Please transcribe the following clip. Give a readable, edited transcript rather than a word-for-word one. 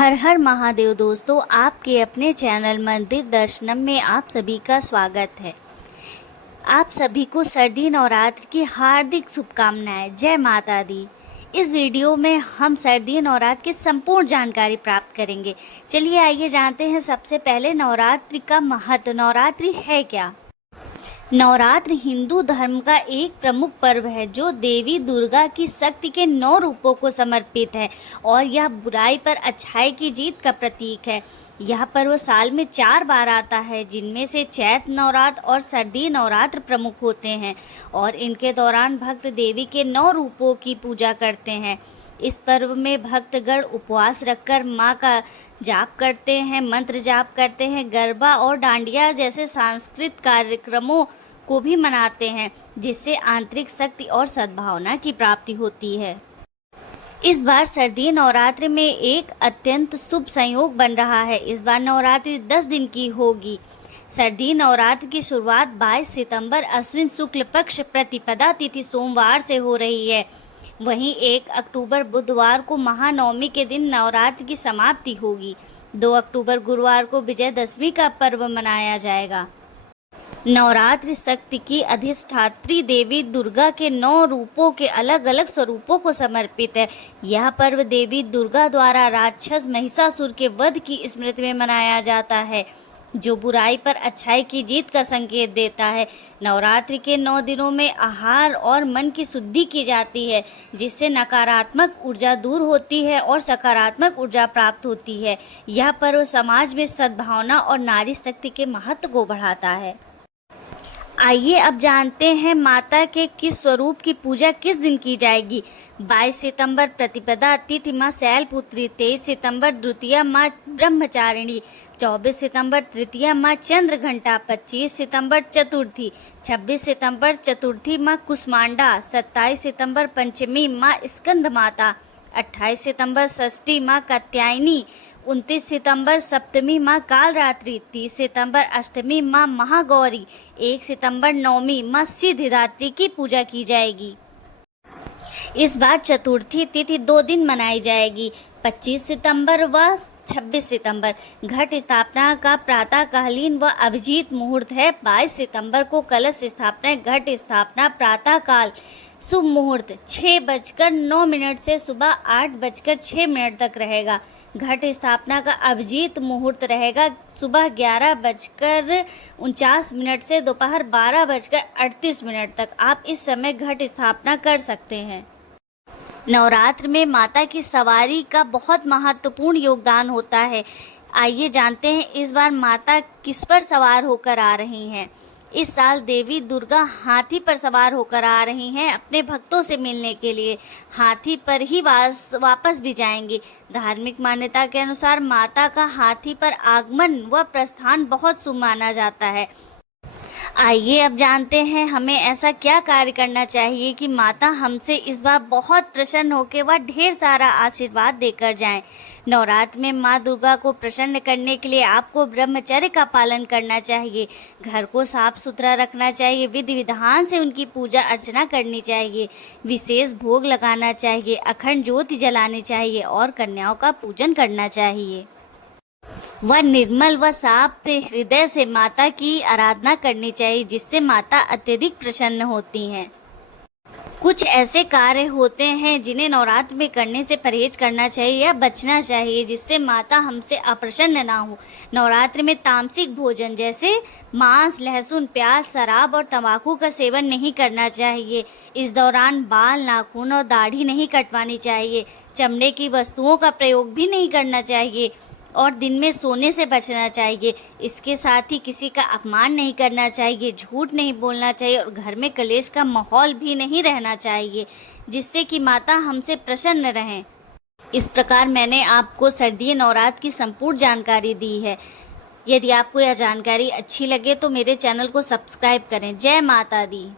हर हर महादेव दोस्तों, आपके अपने चैनल मंदिर दर्शनम में आप सभी का स्वागत है। आप सभी को सर्दी नवरात्र की हार्दिक शुभकामनाएं। जय माता दी। इस वीडियो में हम सर्दी नवरात्र की संपूर्ण जानकारी प्राप्त करेंगे। चलिए आइए जानते हैं सबसे पहले नवरात्रि का महत्व। नवरात्रि है क्या? नवरात्र हिंदू धर्म का एक प्रमुख पर्व है जो देवी दुर्गा की शक्ति के 9 रूपों को समर्पित है और यह बुराई पर अच्छाई की जीत का प्रतीक है। यह पर्व साल में 4 बार आता है, जिनमें से चैत्र नवरात्र और सर्दी नवरात्र प्रमुख होते हैं और इनके दौरान भक्त देवी के 9 रूपों की पूजा करते हैं। इस पर्व में भक्तगण उपवास रखकर माँ का जाप करते हैं, मंत्र जाप करते हैं, गरबा और डांडिया जैसे सांस्कृतिक कार्यक्रमों को भी मनाते हैं, जिससे आंतरिक शक्ति और सद्भावना की प्राप्ति होती है। इस बार सर्दी नवरात्र में एक अत्यंत शुभ संयोग बन रहा है। इस बार नवरात्रि 10 दिन की होगी। सर्दी नवरात्र की शुरुआत 22 सितंबर अश्विन शुक्ल पक्ष प्रतिपदा तिथि सोमवार से हो रही है। वहीं 1 अक्टूबर बुधवार को महानवमी के दिन नवरात्र की समाप्ति होगी। 2 अक्टूबर गुरुवार को विजयदशमी का पर्व मनाया जाएगा। नवरात्रि शक्ति की अधिष्ठात्री देवी दुर्गा के 9 रूपों के अलग अलग स्वरूपों को समर्पित है। यह पर्व देवी दुर्गा द्वारा राक्षस महिषासुर के वध की स्मृति में मनाया जाता है, जो बुराई पर अच्छाई की जीत का संकेत देता है। नवरात्रि के 9 दिनों में आहार और मन की शुद्धि की जाती है, जिससे नकारात्मक ऊर्जा दूर होती है और सकारात्मक ऊर्जा प्राप्त होती है। यह पर्व समाज में सद्भावना और नारी शक्ति के महत्व को बढ़ाता है। आइए अब जानते हैं माता के किस स्वरूप की पूजा किस दिन की जाएगी। 22 सितंबर प्रतिपदा तिथि माँ शैलपुत्री, 23 सितंबर द्वितीया माँ ब्रह्मचारिणी, 24 सितंबर तृतीया माँ चंद्रघंटा, 25 सितंबर चतुर्थी, 26 सितंबर चतुर्थी माँ कुष्मांडा, 27 सितंबर पंचमी माँ स्कंद माता, 28 सितंबर षष्ठी माँ कात्यायनी, 29 सितंबर सप्तमी माँ कालरात्रि, 30 सितंबर अष्टमी माँ महागौरी, 1 सितंबर नवमी माँ सिद्धिदात्री की पूजा की जाएगी। इस बार चतुर्थी तिथि 2 दिन मनाई जाएगी, 25 सितंबर व 26 सितंबर। घट स्थापना का प्रातःकालीन व अभिजीत मुहूर्त है 22 सितंबर को। कलश स्थापना घट स्थापना प्रातःकाल शुभ मुहूर्त 6:09 से सुबह 8:06 तक रहेगा। घट स्थापना का अभिजीत मुहूर्त रहेगा सुबह 11:49 से दोपहर 12:38 तक। आप इस समय घट स्थापना कर सकते हैं। नवरात्र में माता की सवारी का बहुत महत्वपूर्ण योगदान होता है। आइए जानते हैं इस बार माता किस पर सवार होकर आ रही हैं। इस साल देवी दुर्गा हाथी पर सवार होकर आ रही हैं अपने भक्तों से मिलने के लिए। हाथी पर ही वापस भी जाएंगी। धार्मिक मान्यता के अनुसार माता का हाथी पर आगमन व प्रस्थान बहुत शुभ माना जाता है। आइए अब जानते हैं हमें ऐसा क्या कार्य करना चाहिए कि माता हमसे इस बार बहुत प्रसन्न होकर वह ढेर सारा आशीर्वाद देकर जाएं। नवरात्र में माँ दुर्गा को प्रसन्न करने के लिए आपको ब्रह्मचर्य का पालन करना चाहिए, घर को साफ सुथरा रखना चाहिए, विधि विधान से उनकी पूजा अर्चना करनी चाहिए, विशेष भोग लगाना चाहिए, अखंड ज्योति जलानी चाहिए और कन्याओं का पूजन करना चाहिए। वह निर्मल व साफ हृदय से माता की आराधना करनी चाहिए, जिससे माता अत्यधिक प्रसन्न होती हैं। कुछ ऐसे कार्य होते हैं जिन्हें नवरात्र में करने से परहेज करना चाहिए या बचना चाहिए, जिससे माता हमसे अप्रसन्न ना हो। नवरात्र में तामसिक भोजन जैसे मांस, लहसुन, प्याज, शराब और तंबाकू का सेवन नहीं करना चाहिए। इस दौरान बाल, नाखून और दाढ़ी नहीं कटवानी चाहिए। चमड़े की वस्तुओं का प्रयोग भी नहीं करना चाहिए और दिन में सोने से बचना चाहिए। इसके साथ ही किसी का अपमान नहीं करना चाहिए, झूठ नहीं बोलना चाहिए और घर में कलेश का माहौल भी नहीं रहना चाहिए, जिससे कि माता हमसे प्रसन्न रहें। इस प्रकार मैंने आपको सर्दी नवरात्र की संपूर्ण जानकारी दी है। यदि आपको यह जानकारी अच्छी लगे तो मेरे चैनल को सब्सक्राइब करें। जय माता दी।